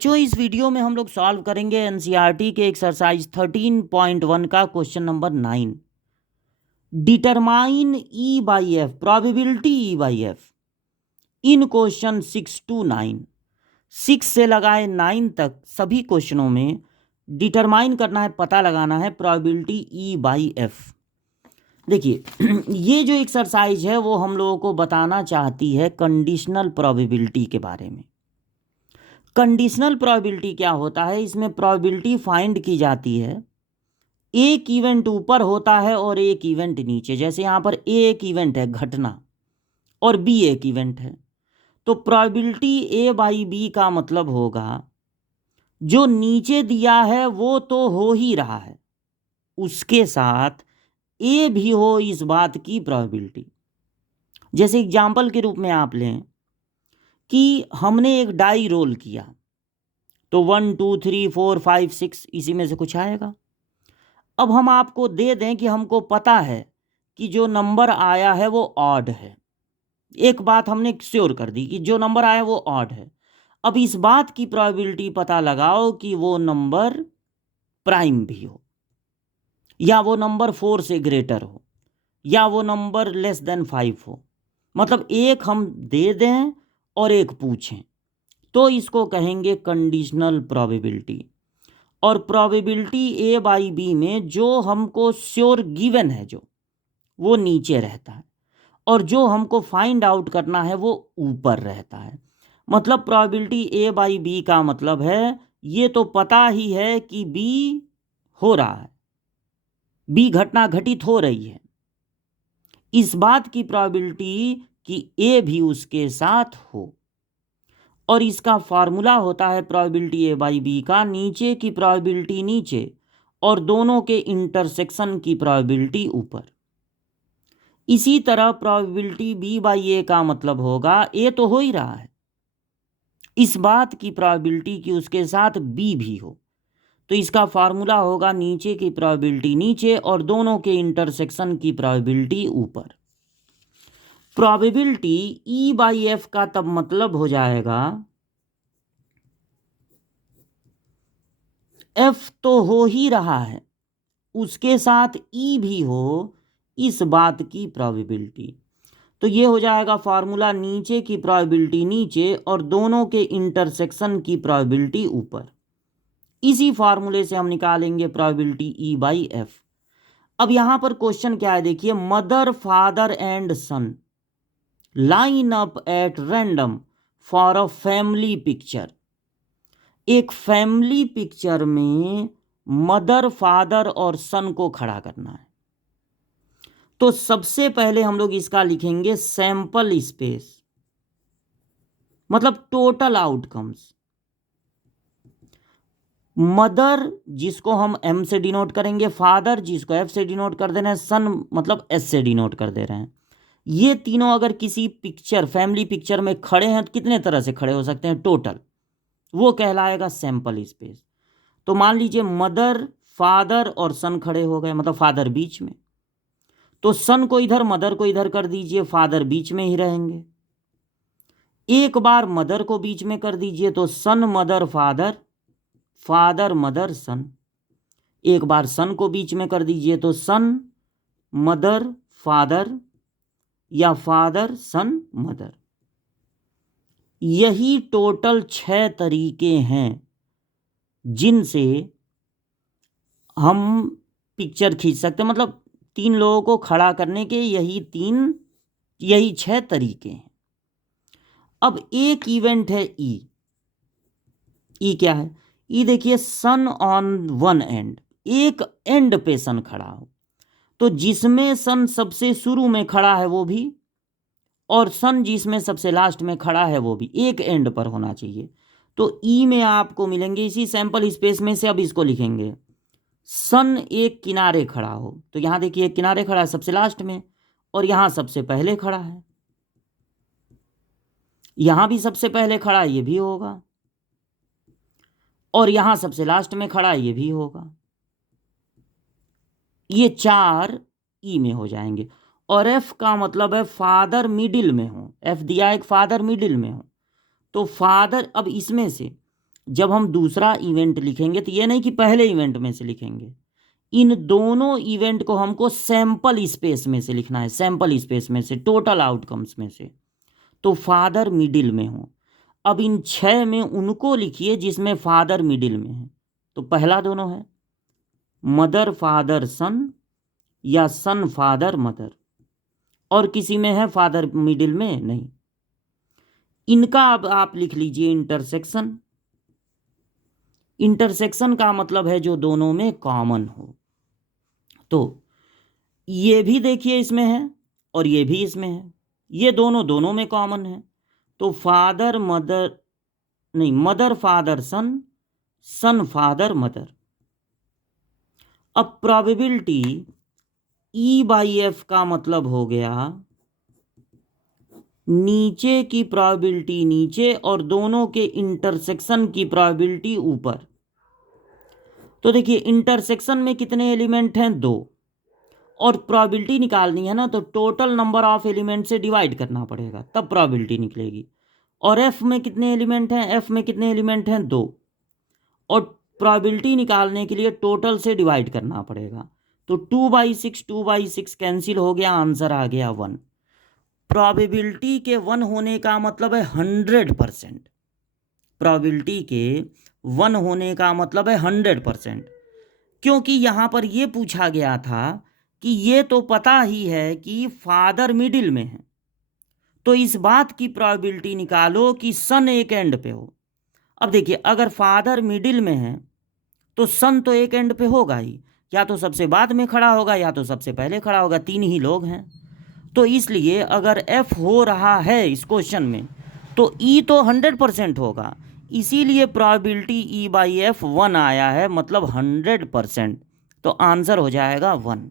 जो इस वीडियो में हम लोग सॉल्व करेंगे एनसीईआरटी के एक्सरसाइज 13.1 का question number 9। Determine E by F, probability E by F in question 6 to 9। 6 से लगाए 9 तक सभी क्वेश्चनों में डिटरमाइन करना है, पता लगाना है प्रोबेबिलिटी ई बाई एफ। देखिए ये जो एक्सरसाइज है वो हम लोगों को बताना चाहती है कंडीशनल प्रोबेबिलिटी के बारे में। कंडीशनल प्रोबेबिलिटी क्या होता है? इसमें प्रोबेबिलिटी फाइंड की जाती है, एक इवेंट ऊपर होता है और एक इवेंट नीचे। जैसे यहाँ पर ए एक इवेंट है, घटना, और बी एक इवेंट है, तो प्रोबेबिलिटी ए बाई बी का मतलब होगा जो नीचे दिया है वो तो हो ही रहा है, उसके साथ ए भी हो इस बात की प्रोबेबिलिटी। जैसे एग्जाम्पल के रूप में आप लें कि हमने एक डाई रोल किया, तो 1 2 3 4 5 6 इसी में से कुछ आएगा। अब हम आपको दे दें कि हमको पता है कि जो नंबर आया है वो ऑड है। एक बात हमने श्योर कर दी कि जो नंबर आया वो ऑड है। अब इस बात की प्रोबेबिलिटी पता लगाओ कि वो नंबर प्राइम भी हो, या वो नंबर 4 से ग्रेटर हो, या वो नंबर लेस देन 5 हो। मतलब एक हम दे दें और एक पूछें, तो इसको कहेंगे कंडीशनल प्रोबेबिलिटी। और प्रोबेबिलिटी ए बाई बी में जो हमको श्योर गिवन है जो वो नीचे रहता है, और जो हमको फाइंड आउट करना है वो ऊपर रहता है। मतलब प्रोबेबिलिटी ए बाई बी का मतलब है ये तो पता ही है कि बी हो रहा है, बी घटना घटित हो रही है, इस बात की प्रोबेबिलिटी कि ए भी उसके साथ हो। और इसका फार्मूला होता है प्रोबेबिलिटी ए बाई बी का, नीचे की प्रोबेबिलिटी नीचे और दोनों के इंटरसेक्शन की प्रोबेबिलिटी ऊपर। इसी तरह प्रोबेबिलिटी बी बाई ए का मतलब होगा ए तो हो ही रहा है, इस बात की प्रोबेबिलिटी कि उसके साथ बी भी हो। तो इसका फार्मूला होगा नीचे की प्रोबेबिलिटी नीचे और दोनों के इंटरसेक्शन की प्रोबेबिलिटी ऊपर। प्रोबेबिलिटी ई बाई एफ का तब मतलब हो जाएगा एफ तो हो ही रहा है, उसके साथ ई भी हो, इस बात की प्रोबेबिलिटी। तो ये हो जाएगा फार्मूला नीचे की प्रोबेबिलिटी नीचे और दोनों के इंटरसेक्शन की प्रोबेबिलिटी ऊपर। इसी फार्मूले से हम निकालेंगे प्रोबेबिलिटी ई बाई एफ। अब यहां पर क्वेश्चन क्या है देखिए, mother father and son line up at random for a family picture. एक फैमिली पिक्चर में मदर फादर और सन को खड़ा करना है, तो सबसे पहले हम लोग इसका लिखेंगे सैंपल स्पेस, मतलब टोटल आउटकम्स। मदर जिसको हम एम से डिनोट करेंगे, फादर जिसको एफ से डिनोट कर दे रहे हैं, सन मतलब एस से डिनोट कर दे रहे हैं। ये तीनों अगर किसी पिक्चर फैमिली पिक्चर में खड़े हैं तो कितने तरह से खड़े हो सकते हैं टोटल, वो कहलाएगा सैंपल स्पेस। तो मान लीजिए मदर फादर और सन खड़े हो गए, मतलब फादर बीच में, तो सन को इधर मदर को इधर कर दीजिए, फादर बीच में ही रहेंगे। एक बार मदर को बीच में कर दीजिए तो son mother father, father mother son. एक बार सन को बीच में कर दीजिए तो सन मदर फादर या फादर सन मदर। यही टोटल 6 तरीके हैं जिनसे हम पिक्चर खींच सकते हैं। मतलब 3 लोगों को खड़ा करने के यही 6 तरीके हैं। अब एक इवेंट है ई क्या है? ई देखिए सन ऑन वन एंड, एक एंड पे सन खड़ा हो, तो जिसमें सन सबसे शुरू में खड़ा है वो भी, और सन जिसमें सबसे लास्ट में खड़ा है वो भी एक एंड पर होना चाहिए। तो ई में आपको मिलेंगे इसी सैंपल स्पेस में से। अब इसको लिखेंगे सन एक किनारे खड़ा हो, तो यहां देखिए एक किनारे खड़ा है सबसे लास्ट में, और यहां सबसे पहले खड़ा है, यहां भी सबसे पहले खड़ा है ये भी होगा, और यहां सबसे लास्ट में खड़ा है ये भी होगा। ये 4 ई में हो जाएंगे। और एफ का मतलब है फादर मिडिल में हो, एफ दिया एक फादर मिडिल में हो, तो फादर, अब इसमें से जब हम दूसरा इवेंट लिखेंगे तो ये नहीं कि पहले इवेंट में से लिखेंगे, इन दोनों इवेंट को हमको सैंपल स्पेस में से लिखना है, सैंपल स्पेस में से, टोटल आउटकम्स में से। तो फादर मिडिल में हो। अब इन 6 में उनको लिखिए जिसमें फादर मिडिल में है। तो पहला दोनों है मदर फादर सन या सन फादर मदर, और किसी में है फादर मिडिल में नहीं। इनका अब आप लिख लीजिए इंटरसेक्शन। इंटरसेक्शन का मतलब है जो दोनों में कॉमन हो। तो ये भी देखिए इसमें है और ये भी इसमें है, ये दोनों में कॉमन है। तो फादर मदर नहीं, मदर फादर सन, सन फादर मदर। अब प्रोबेबिलिटी E/F का मतलब हो गया नीचे की प्रोबेबिलिटी नीचे और दोनों के इंटरसेक्शन की प्रोबेबिलिटी ऊपर। तो देखिए इंटरसेक्शन में कितने एलिमेंट हैं? 2, और प्रोबेबिलिटी निकालनी है ना तो टोटल नंबर ऑफ एलिमेंट से डिवाइड करना पड़ेगा, तब प्रोबेबिलिटी निकलेगी। और एफ में कितने एलिमेंट हैं? एफ में कितने एलिमेंट हैं? 2, और प्रोबेबिलिटी निकालने के लिए टोटल से डिवाइड करना पड़ेगा। तो 2/6 कैंसिल हो गया, आंसर आ गया 1। प्रोबेबिलिटी के 1 होने का मतलब है 100%। प्रोबेबिलिटी के 1 होने का मतलब है 100%, क्योंकि यहाँ पर ये पूछा गया था कि ये तो पता ही है कि फादर मिडिल में है, तो इस बात की प्रोबेबिलिटी निकालो कि सन एक एंड पे हो। अब देखिए अगर फादर मिडिल में है तो सन तो एक एंड पे होगा ही, या तो सबसे बाद में खड़ा होगा या तो सबसे पहले खड़ा होगा, 3 ही लोग हैं। तो इसलिए अगर एफ हो रहा है इस क्वेश्चन में तो ई तो 100% होगा, इसीलिए प्रोबेबिलिटी E/F 1 आया है, मतलब 100%। तो आंसर हो जाएगा 1।